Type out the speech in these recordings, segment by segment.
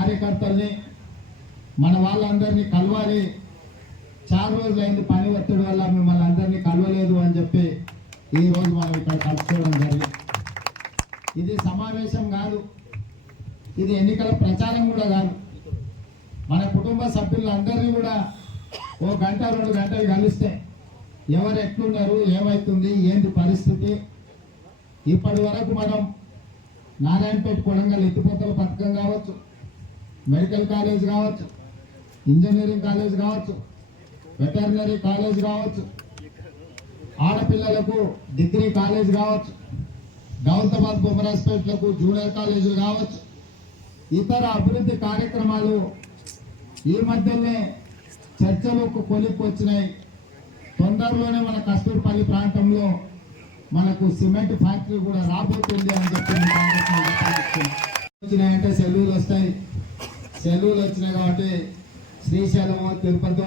కార్యకర్తల్ని మన వాళ్ళందరినీ కలవాలి. చాలా రోజులైంది పని ఒత్తిడి వల్ల మిమ్మల్ని అందరినీ కలవలేదు అని చెప్పి ఈ రోజు మనం ఇక్కడ కలుసుకోవడం జరిగింది. ఇది సమావేశం కాదు. ఇది ఎన్నికల ప్రచారం కూడా కాదు. మన కుటుంబ సభ్యులందరినీ కూడా ఓ గంట రెండు గంటలు కలిస్తే ఎవరు ఎట్లున్నారు ఏమవుతుంది ఏంటి పరిస్థితి? ఇప్పటి వరకు మనం నారాయణపేట కొడంగల్ ఎత్తిపోతల పథకం కావచ్చు. మెడికల్ కాలేజ్ కావచ్చు ఇంజనీరింగ్ కాలేజ్ కావచ్చు వెటర్నరీ కాలేజ్ కావచ్చు ఆడపిల్లలకు డిగ్రీ కాలేజ్ కావచ్చు గౌతమాబాద్ బొమ్మరాజ్పేట్లకు జూనియర్ కాలేజీలు కావచ్చు ఇతర అభివృద్ధి కార్యక్రమాలు ఈ మధ్యనే చర్చలకు కొలిక్కి వచ్చినాయి. తొందరలోనే మన కస్తూర్పల్లి ప్రాంతంలో మనకు సిమెంట్ ఫ్యాక్టరీ కూడా రాబోతుంది అని చెప్పి వచ్చినాయంటే సెలవులు వస్తాయి. సెలవులు వచ్చినాయి కాబట్టి శ్రీశైలము తిరుపతి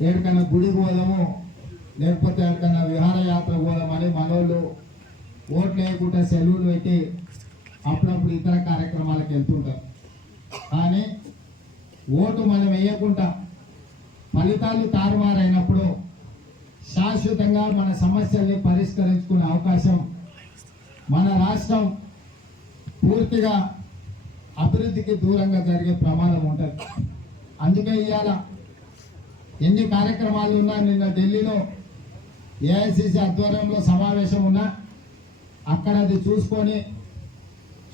ఎక్కడికైనా గుడికి పోదాము లేకపోతే ఎక్కడికైనా విహారయాత్ర పోదామని మనోళ్ళు ఓట్లు వేయకుండా సెలవులు పెట్టి అప్పుడప్పుడు ఇతర కార్యక్రమాలకు వెళ్తుంటారు. కానీ ఓటు మనం వేయకుండా ఫలితాలు తారుమారైనప్పుడు శాశ్వతంగా మన సమస్యల్ని పరిష్కరించుకునే అవకాశం మన రాష్ట్రం పూర్తిగా అభివృద్ధికి దూరంగా జరిగే ప్రమాదం ఉంటుంది. అందుకే ఇవాళ ఎన్ని కార్యక్రమాలు ఉన్నా నిన్న ఢిల్లీలో ఏఐసిసి ఆధ్వర్యంలో సమావేశం ఉన్నా అక్కడ అది చూసుకొని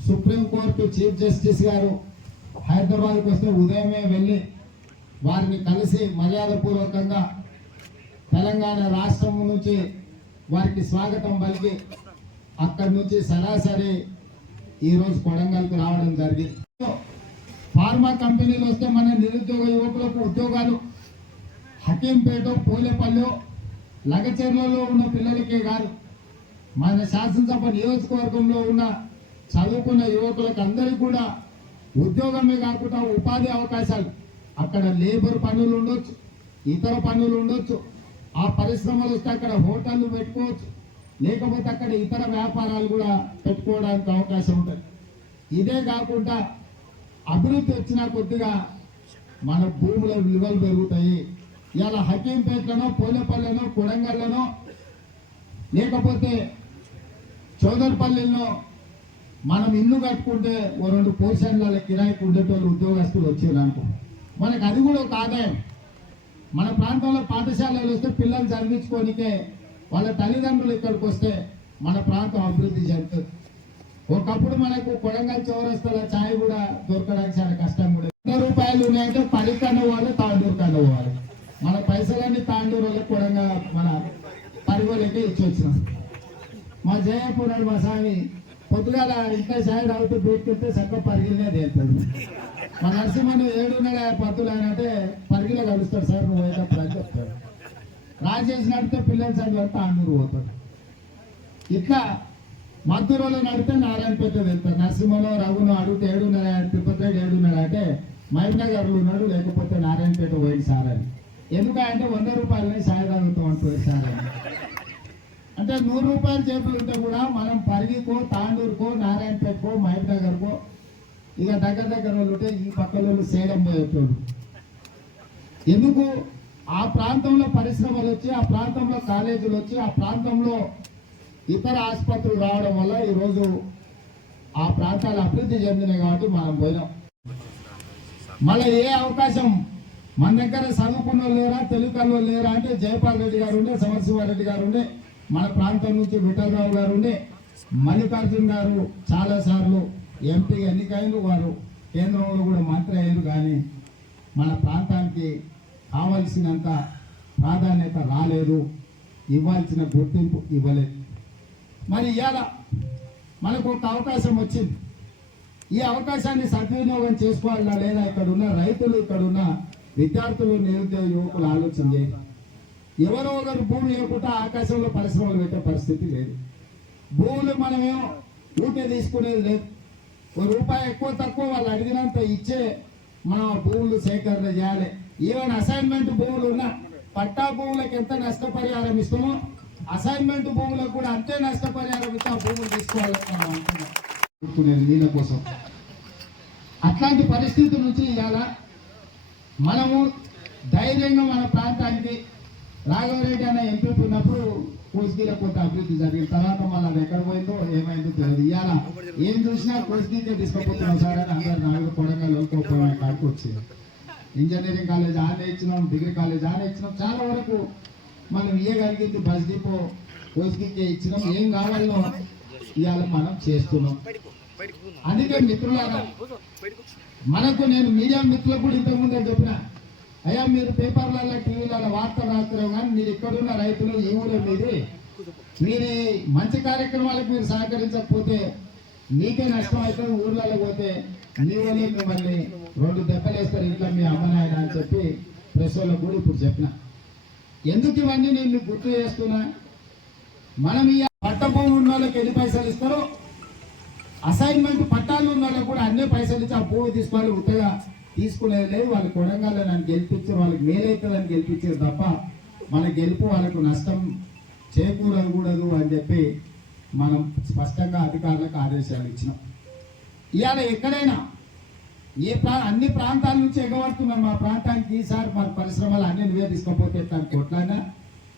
సుప్రీంకోర్టు చీఫ్ జస్టిస్ గారు హైదరాబాద్కి వస్తే ఉదయమే వెళ్ళి వారిని కలిసి మర్యాదపూర్వకంగా తెలంగాణ రాష్ట్రం నుంచి వారికి స్వాగతం పలికి అక్కడి నుంచి సరాసరి ఈరోజు కొడంగల్కు రావడం జరిగింది. ఫార్మా కంపెనీలు వస్తే మన నిరుద్యోగ యువకులకు ఉద్యోగాలు హకీంపేట పోలేపల్లె లగచెర్లలో ఉన్న పిల్లలకే కాదు మన శాసనసభ నియోజకవర్గంలో ఉన్న చదువుకున్న యువకులకు అందరికీ కూడా ఉద్యోగమే కాకుండా ఉపాధి అవకాశాలు. అక్కడ లేబర్ పనులు ఉండొచ్చు ఇతర పనులు ఉండొచ్చు ఆ పరిశ్రమలు వస్తే అక్కడ హోటళ్ళు పెట్టుకోవచ్చు. లేకపోతే అక్కడ ఇతర వ్యాపారాలు కూడా పెట్టుకోవడానికి అవకాశం ఉంటుంది. ఇదే కాకుండా అభివృద్ధి వచ్చిన కొద్దిగా మన భూముల విలువలు పెరుగుతాయి. ఇలా హకీంపేటలోనో పోలేపల్లెనో కొడంగల్లోనో లేకపోతే చౌదరిపల్లిలో మనం ఇల్లు కట్టుకుంటే ఓ రెండు పోర్షన్ల కిరాయికి ఉండేటోళ్ళు ఉద్యోగస్తులు వచ్చారు అనుకో. మనకు అది కూడా ఒక ఆదాయం. మన ప్రాంతంలో పాఠశాలలు వస్తే పిల్లలు చదివించుకోనికే వాళ్ళ తల్లిదండ్రులు ఇక్కడికి వస్తే మన ప్రాంతం అభివృద్ధి చెందుతుంది. ఒకప్పుడు మనకు కొడంగల్ చౌరస్తాల ఛాయ్ కూడా దొరకడానికి చాలా కష్టం కూడా. వంద రూపాయలు ఉన్నాయంటే పది కన్నా తాండూరు కన్నా మన పైసలన్నీ తాండూరు వాళ్ళకి కొడంగా మన పరిగోలకి ఇచ్చి వచ్చినాం మా జయపురాడు మా స్వామి పొద్దుగాల ఇంట్లో ఛాయ్ తాగుతూ బయటకెళ్తే చక్క పరిగిలనే తేలుతుంది. మా నరసింహను ఏడున్నర పత్తులు ఆయన అంటే పరిగిలో కలుస్తాడు సార్ నువ్వు అయితే అని చెప్తాడు చేసి నడితే పిల్లలు చదివి తాండూరు పోతాడు. ఇట్లా మద్దూరులో నడితే నారాయణపేట వెళ్తాడు. నరసింహలో రఘును అడిగితే ఏడున్నర తిరుపతి ఏడున్నర అంటే మహబూబ్నగర్లో ఉన్నాడు లేకపోతే నారాయణపేట పోయింది సార్ అని. ఎందుకంటే వంద రూపాయలని సాయగలుగుతాం తాగుతాం అంటుంది సార్ అని. అంటే నూరు రూపాయల చేతులు ఉంటే కూడా మనం పరిగికో తాండూరుకో నారాయణపేటకో మహబూబ్నగర్కో ఇక దగ్గర దగ్గర వాళ్ళు ఉంటే ఈ పక్కలో వాళ్ళు సేలం ఎందుకు? ఆ ప్రాంతంలో పరిశ్రమలు వచ్చి ఆ ప్రాంతంలో కాలేజీలు వచ్చి ఆ ప్రాంతంలో ఇతర ఆసుపత్రులు రావడం వల్ల ఈరోజు ఆ ప్రాంతాలు అభివృద్ధి చెందినాయి కాబట్టి మనం పోయినాం. మళ్ళీ ఏ అవకాశం? మన దగ్గర చదువుకున్న వాళ్ళు లేరా తెలుగు వాళ్ళు లేరా అంటే జయపాల్ రెడ్డి గారు ఉండే సమరసింహారెడ్డి గారు ఉండే మన ప్రాంతం నుంచి విఠలరావు గారు ఉండే మల్లికార్జున్ గారు చాలాసార్లు ఎంపీ ఎన్నికైన వారు కేంద్రంలో కూడా మంత్రి అయ్యారు కానీ మన ప్రాంతానికి కావలసినంత ప్రాధాన్యత రాలేదు. ఇవ్వాల్సిన గుర్తింపు ఇవ్వలేదు. మరి ఇవాళ మనకు ఒక అవకాశం వచ్చింది. ఈ అవకాశాన్ని సద్వినియోగం చేసుకోవాలా లేదా ఇక్కడున్న రైతులు ఇక్కడున్న విద్యార్థులు నిరుద్యోగ యువకులు ఆలోచన చేయాలి. ఎవరో ఒకరు భూమి లేకుండా ఆకాశంలో పరిశ్రమలు పెట్టే పరిస్థితి లేదు. భూములు మనమేమో ఊటే తీసుకునేది లేదు. ఒక రూపాయి ఎక్కువ తక్కువ వాళ్ళు అడిగినంత ఇచ్చే మనం భూములు సేకరణ చేయాలి. ఈవెన్ అసైన్మెంట్ భూములు ఉన్న పట్టా భూములకు ఎంత నష్టపరిహారం ఇస్తామో అసైన్మెంట్ భూములకు కూడా అంతే నష్టపరిహారం ఇస్తే ఆ భూములు తీసుకోవాలని మనం నీళ్ళ కోసం. అట్లాంటి పరిస్థితి నుంచి ఇవాళ మనము ధైర్యంగా మన ప్రాంతానికి రాఘవరెడ్డి అన్న ఎంపీ ఉన్నప్పుడు కోస్గిల కొంత అభివృద్ధి జరిగిన తర్వాత మళ్ళీ అది ఎక్కడ పోయిందో ఏమైందో తెలియదు. ఇవాళ ఏం చూసినా కోస్గికే తీసుకోపోతున్నాం సార్ అని అందరు నాలుగు కొడంగా లోకోపోయిన కాడికి వచ్చింది ఇంజనీరింగ్ కాలేజ్ ఆనే ఇచ్చినాం డిగ్రీ కాలేజ్ ఆనే ఇచ్చినాం. చాలా వరకు మనం ఇయ్యగలిగింది బస్ డిపో కోస్గికే ఇచ్చినాం. ఏం కావాలో ఇవాళ మనం చేస్తున్నాం. అందుకే మిత్రులారా మనకు నేను మీడియా మిత్రులకు కూడా ఇంతకుముందే చెప్పిన అయ్యా మీరు పేపర్లలో టీవీలలో వార్తలు రాస్తున్నారు కానీ మీరు ఇక్కడున్న రైతులు ఈ ఊరే మీది? మీరు మంచి కార్యక్రమాలకు మీరు సహకరించకపోతే మీకే నష్టం అవుతుంది ఊర్లలో పోతే మీ వాళ్ళే మిమ్మల్ని రెండు దెబ్బలు వేస్తారు ఇంట్లో మీ అమ్మ నాయన అని చెప్పి ప్రెస్ వాళ్ళకు కూడా ఇప్పుడు చెప్పిన. ఎందుకు ఇవన్నీ నేను మీకు గుర్తు చేస్తున్నా? మనం ఈ పట్టభూమి ఉన్న వాళ్ళకి ఎన్ని పైసలు ఇస్తారో అసైన్మెంట్ పట్టాలు ఉన్న వాళ్ళకి కూడా అన్ని పైసలు ఇచ్చి ఆ భూమి తీసుకోవాలి ఉత్తగా తీసుకునేది లేదు. వాళ్ళు కొడంగాల్లో నన్ను గెలిపించారు వాళ్ళకి మేలైతుందని గెలిపించారు తప్ప మన గెలుపు వాళ్ళకు నష్టం చేకూరకూడదు అని చెప్పి మనం స్పష్టంగా అధికారులకు ఆదేశాలు ఇచ్చినాం. ఇవాళ ఎక్కడైనా ఏ ప్రా అన్ని ప్రాంతాల నుంచి ఎగబడుతున్నారు మా ప్రాంతానికి ఈసారి మన పరిశ్రమలు అన్ని నువ్వే తీసుకోపోతే తను కొట్లాడినా?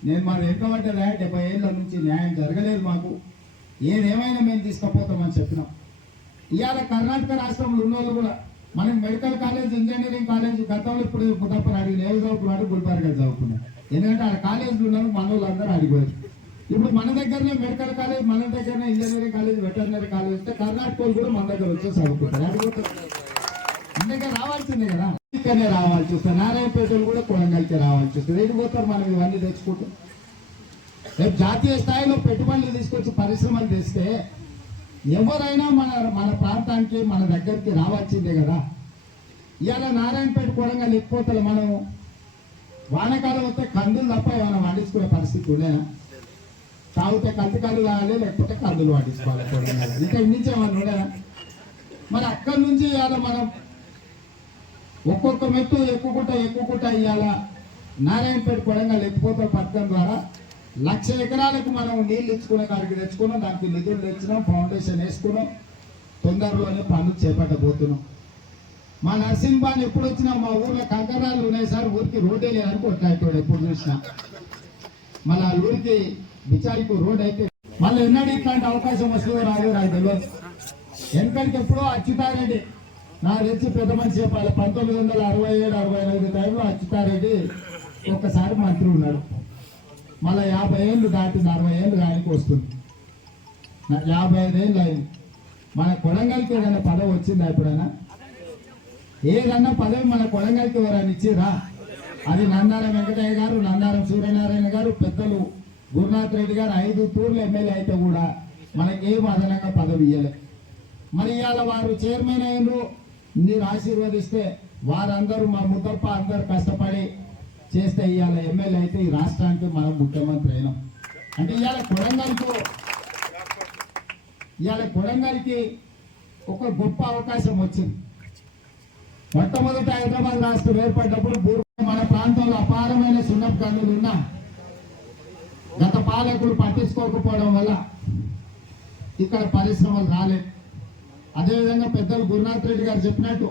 నేను మన వెనుకబడ్డదా డెబ్బై ఏళ్ళ నుంచి న్యాయం జరగలేదు మాకు. ఏదేమైనా మేము తీసుకుపోతామని చెప్పినాం. ఇవాళ కర్ణాటక రాష్ట్రంలో ఉన్న కూడా మనం మెడికల్ కాలేజ్ ఇంజనీరింగ్ కాలేజ్ గతంలో ఇప్పుడు గుడ్డప్పని అడిగి ఏవి చదువుకున్నాడు గుల్బర్గా చదువుకున్నాడు. ఎందుకంటే ఆ కాలేజీలు ఉన్నారు మన వాళ్ళందరూ ఇప్పుడు మన దగ్గరనే మెడికల్ కాలేజ్ మన దగ్గరనే ఇంజనీరింగ్ కాలేజ్ వెటర్నరీ కాలేజ్ వస్తే కర్ణాటక వాళ్ళు కూడా మన దగ్గర వచ్చేసి చదువుకుంటారు. అందుకే రావాల్సిందే కదా. ఇక్కడనే రావాల్సి వస్తుంది నారాయణపేటలు కూడా కొడంగల్కి రావాల్సి వస్తుంది ఎటు పోతారు మనం ఇవన్నీ తెచ్చుకుంటాం? రేపు జాతీయ స్థాయిలో పెట్టుబడులు తీసుకొచ్చి పరిశ్రమలు తెస్తే ఎవరైనా మన మన ప్రాంతానికి మన దగ్గరికి రావాల్సిందే కదా. ఇవాళ నారాయణపేట కొడంగల్ ఎక్కువ మనం. వానకాలం వస్తే కందులు తప్ప ఏమైనా వండించుకునే పరిస్థితి ఉండేనా తాగితే కంది కళ్ళు కావాలి లేకపోతే కందులు పాటించుకోవాలి ఇంకా నుంచి ఏమైనా ఉండేనా మరి అక్కడి నుంచి ఇవాళ మనం ఒక్కొక్క మెట్టు ఎక్కుకుంటా ఎక్కుకుంటా ఇవాళ నారాయణపేట కొడంగా ఎత్తిపోతల పథకం ద్వారా లక్ష ఎకరాలకు మనం నీళ్ళు ఇచ్చుకునే కాడికి తెచ్చుకున్నాం. దానికి నిధులు తెచ్చినాం ఫౌండేషన్ వేసుకున్నాం. తొందరలోనే పనులు చేపట్టబోతున్నాం. మా నర్సింహాన్ని ఎప్పుడు వచ్చినా మా ఊర్లో కంకరాలు ఉన్నాయి సార్. ఊరికి రోడ్డే లేదని కొట్లాడుతాడు ఎప్పుడు చూసినా. మళ్ళీ ఆ ఊరికి బిచారికి రోడ్ అయితే మళ్ళీ ఎన్నడూ ఇట్లాంటి అవకాశం వస్తుందో రాదో నాకు తెలియదు ఎందుకంటే ఎప్పుడో అచ్యుతారెడ్డి నా తెలిసి పెద్ద మనిషి చెప్పాలి పంతొమ్మిది వందల అరవై ఏడు అరవై ఎనిమిది టైంలో అచ్యుతారెడ్డి ఒక్కసారి మంత్రి ఉన్నాడు. మళ్ళీ యాభై ఏళ్ళు దాటింది అరవై ఏళ్ళు ఆయనకు వస్తుంది. యాభై ఐదు ఏళ్ళు అయింది. మన కొడంగల్కి ఏదైనా పదవి వచ్చిందా ఎప్పుడైనా? ఏదన్నా పదవి మన కొడంగల్కి ఎవరైనా ఇచ్చిరా అది నందారం వెంకటయ్య గారు నందారం సూర్యనారాయణ గారు పెద్దలు గురునాథ్ రెడ్డి గారు ఐదు టూర్లు ఎమ్మెల్యే అయితే కూడా మనకి ఏం అదనంగా పదవి ఇవ్వలేదు మరి ఇవాళ వారు చైర్మన్ అయినరు మీరు ఆశీర్వదిస్తే వారందరూ మా ముద్దప్ప అందరు కష్టపడి చేస్తే ఇవాళ ఎమ్మెల్యే అయితే ఈ రాష్ట్రానికి మనం ముఖ్యమంత్రి అయినాం. అంటే ఇవాళ కొడంగల్కు ఇవాళ కొడంగల్కి ఒక గొప్ప అవకాశం వచ్చింది. మొట్టమొదట హైదరాబాద్ రాష్ట్రం ఏర్పడ్డప్పుడు మన ప్రాంతంలో అపారమైన సున్నపు కన్నులు ఉన్నా పాలకులు పట్టించుకోకపోవడం వల్ల ఇక్కడ పరిశ్రమలు రాలేదు అదేవిధంగా పెద్దలు గురునాథ్ రెడ్డి గారు చెప్పినట్టు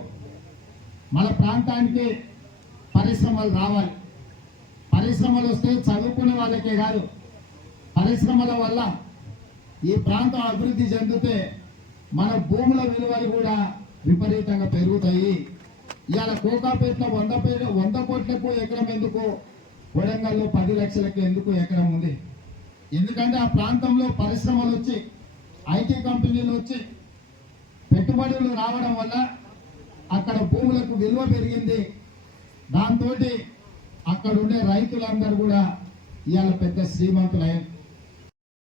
మన ప్రాంతానికి పరిశ్రమలు రావాలి. పరిశ్రమలు వస్తే చదువుకునే వాళ్ళకే కాదు. పరిశ్రమల వల్ల ఈ ప్రాంతం అభివృద్ధి చెందితే మన భూముల విలువలు కూడా విపరీతంగా పెరుగుతాయి. ఇవాళ కోకాపేటలో వంద పేట వంద కోట్లకు ఎకరం ఎందుకు? వడంగల్లో పది లక్షలకు ఎందుకు ఎకరం ఉంది? ఎందుకంటే ఆ ప్రాంతంలో పరిశ్రమలు వచ్చి ఐటీ కంపెనీలు వచ్చి పెట్టుబడులు రావడం వల్ల అక్కడ భూములకు విలువ పెరిగింది. దాంతో అక్కడ ఉండే రైతులందరూ కూడా ఇవాళ పెద్ద శ్రీమంతులయ్యారు.